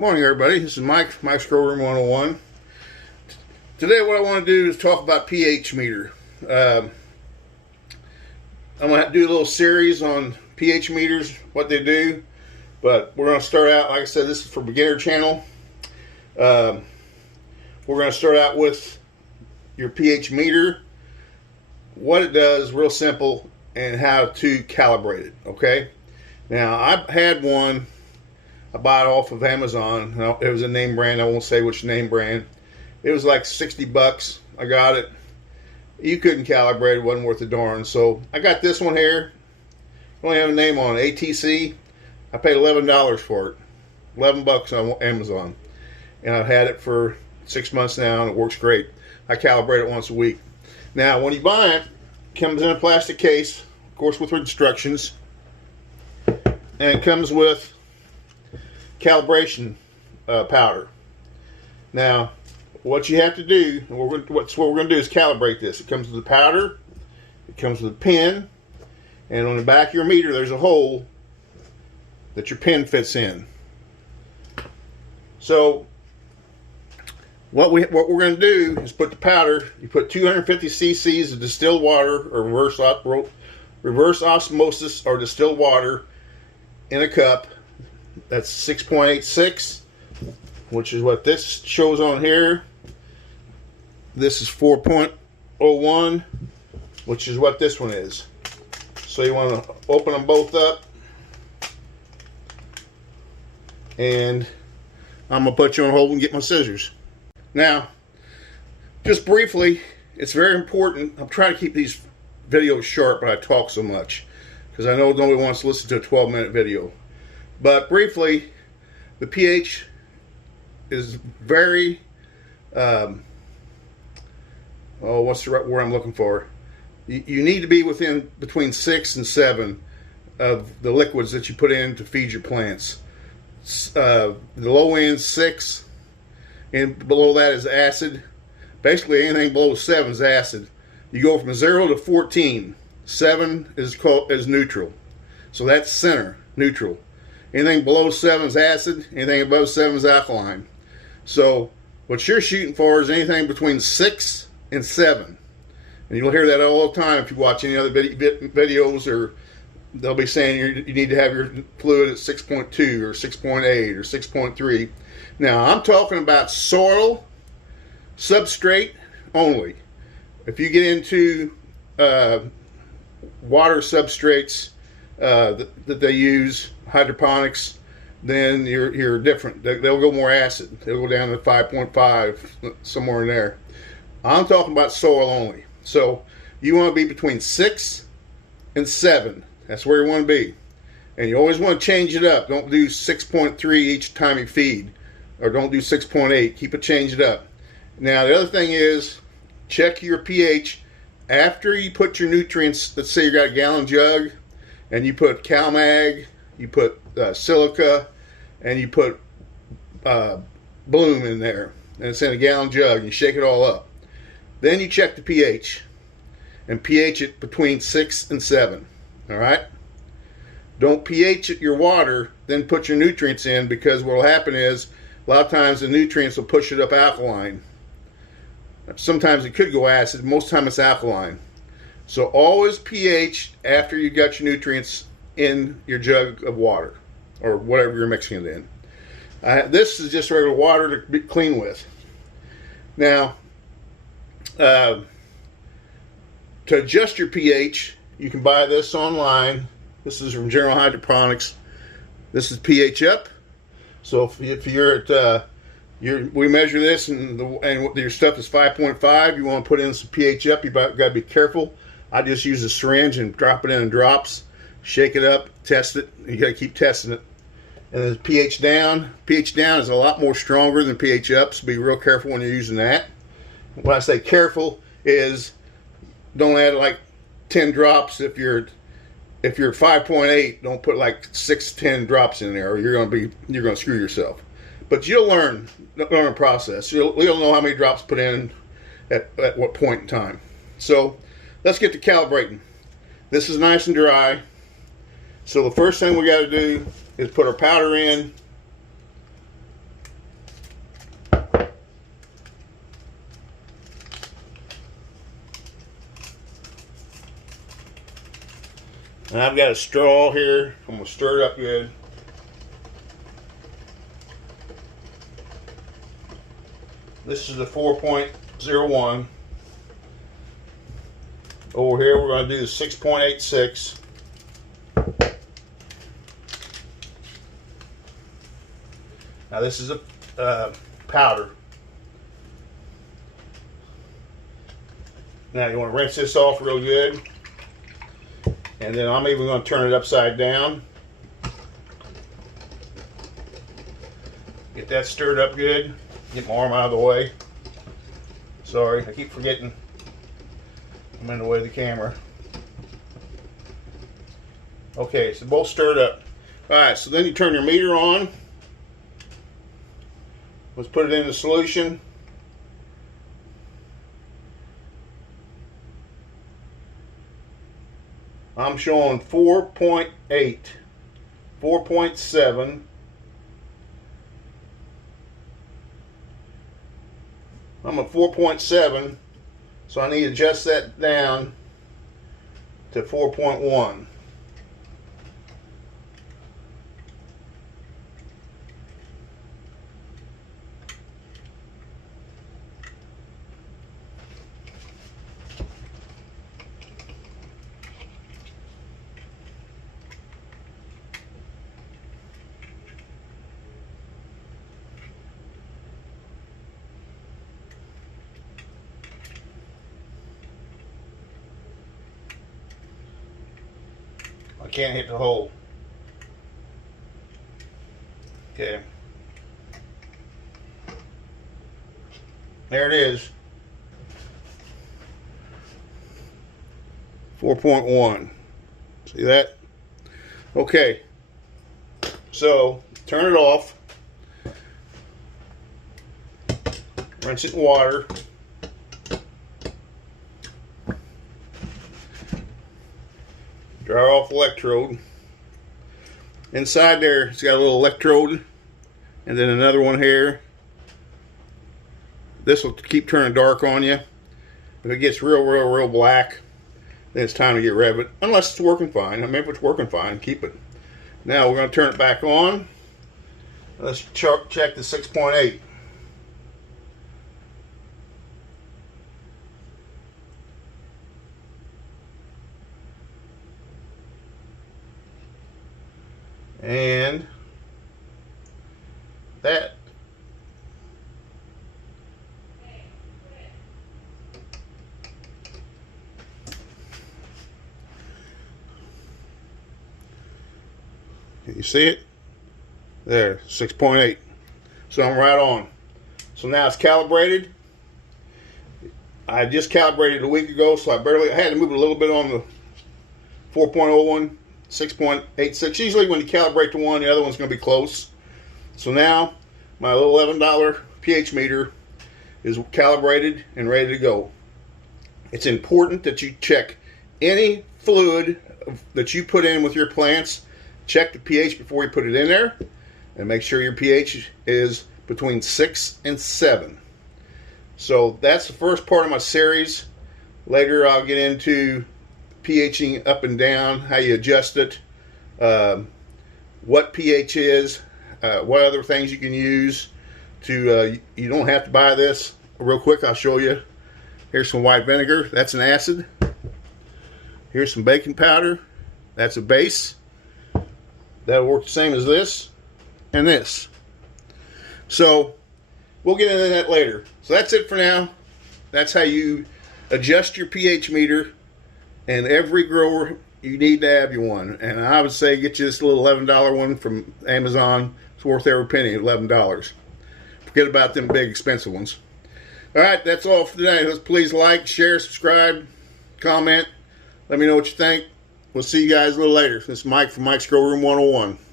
Morning, everybody. This is Mike's Grow Room 101. Today, what I want to do is talk about pH meter. I'm going to do a little series on pH meters, what they do. But we're going to start out, like I said, this is for beginner channel. We're going to start out with your pH meter, what it does, real simple, and how to calibrate it. Okay. Now, I've had one. I bought it off of Amazon. It was a name brand. I won't say which name brand. It was like 60 bucks. I got it. You couldn't calibrate it. Wasn't worth a darn. So I got this one here. Only have a name on it. ATC. I paid $11 for it. 11 bucks on Amazon. And I've had it for 6 months now, and it works great. I calibrate it once a week. Now, when you buy it, it comes in a plastic case, of course, with instructions. And it comes with calibration powder. Now, what you have to do, what we're going to do is calibrate this. It comes with the powder, it comes with a pin, and on the back of your meter there's a hole that your pin fits in. So what we're going to do is put the powder. You put 250 cc's of distilled water or reverse osmosis or distilled water in a cup. That's 6.86, which is what this shows on here. This is 4.01, which is what this one is. So you want to open them both up. And I'm going to put you on hold and get my scissors. Now, just briefly, it's very important. I'm trying to keep these videos short, but I talk so much because I know nobody wants to listen to a 12-minute video. But briefly, the pH is very, what's the right word I'm looking for? You need to be between 6 and 7 of the liquids that you put in to feed your plants. The low end 6, and below that is acid. Basically, anything below 7 is acid. You go from 0 to 14. 7 is neutral. So that's center, neutral. Anything below 7 is acid. Anything above 7 is alkaline. So what you're shooting for is anything between 6 and 7. And you'll hear that all the time if you watch any other videos, or they'll be saying you need to have your fluid at 6.2 or 6.8 or 6.3. Now, I'm talking about soil substrate only. If you get into water substrates that they use, hydroponics, then you're different. They'll go more acid. They'll go down to 5.5, somewhere in there. I'm talking about soil only. So you want to be between 6 and 7. That's where you want to be. And you always want to change it up. Don't do 6.3 each time you feed, or don't do 6.8. Keep it changed up. Now, the other thing is, check your pH after you put your nutrients. Let's say you got a gallon jug, and you put CalMag, you put silica, and you put Bloom in there, and it's in a gallon jug, and you shake it all up. Then you check the pH, and pH it between 6 and 7. All right? Don't pH it your water, then put your nutrients in, because what will happen is a lot of times the nutrients will push it up alkaline. Sometimes it could go acid. Most time it's alkaline. So always pH after you got your nutrients in your jug of water, or whatever you're mixing it in. This is just regular water to be clean with. Now, to adjust your pH, you can buy this online. This is from General Hydroponics. This is pH up. So if you're at we measure this, and your stuff is 5.5. You want to put in some pH up. You got to be careful. I just use a syringe and drop it in drops. Shake it up, test it. You got to keep testing it. And then pH down. pH down is a lot more stronger than pH up, so be real careful when you're using that. When I say careful is don't add like 10 drops. If you're 5.8, don't put like 6-10 drops in there, or you're going to screw yourself. But you'll learn the process. You'll know how many drops to put in at what point in time. So let's get to calibrating. This is nice and dry. So the first thing we got to do is put our powder in. And I've got a straw here. I'm going to stir it up good. This is the 4.01. Over here we're going to do the 6.86. Now this is a powder. Now you want to rinse this off real good. And then I'm even going to turn it upside down. Get that stirred up good. Get my arm out of the way. Sorry, I keep forgetting I'm in the way of the camera. Okay, so both stirred up. Alright, so then you turn your meter on. Let's put it in the solution. I'm showing 4.8, 4.7. I'm at 4.7, so I need to adjust that down to 4.1. I can't hit the hole. Okay. There it is. 4.1. See that? Okay. So, turn it off. Rinse it in water. Dry off electrode. Inside there, it's got a little electrode, and then another one here. This will keep turning dark on you. If it gets real black, then it's time to get rid of it. Unless it's working fine. I mean, if it's working fine, keep it. Now we're going to turn it back on. Let's check the 6.8. And that can you see it? There, 6.8. So I'm right on. So now it's calibrated. I just calibrated a week ago, so I had to move it a little bit on the 4.01. 6.86. Usually when you calibrate to one, the other one's going to be close. So now my little $11 pH meter is calibrated and ready to go. It's important that you check any fluid that you put in with your plants. Check the pH before you put it in there, and make sure your pH is between 6 and 7. So that's the first part of my series. Later I'll get into pHing up and down, how you adjust it, what pH is, what other things you can use to, you don't have to buy this. Real quick, I'll show you. Here's some white vinegar, that's an acid. Here's some baking powder, that's a base. That'll work the same as this and this. So we'll get into that later. So that's it for now. That's how you adjust your pH meter. And every grower, you need to have you one. And I would say get you this little $11 one from Amazon. It's worth every penny, $11. Forget about them big expensive ones. All right, that's all for today. Let's please like, share, subscribe, comment. Let me know what you think. We'll see you guys a little later. This is Mike from Mike's Grow Room 101.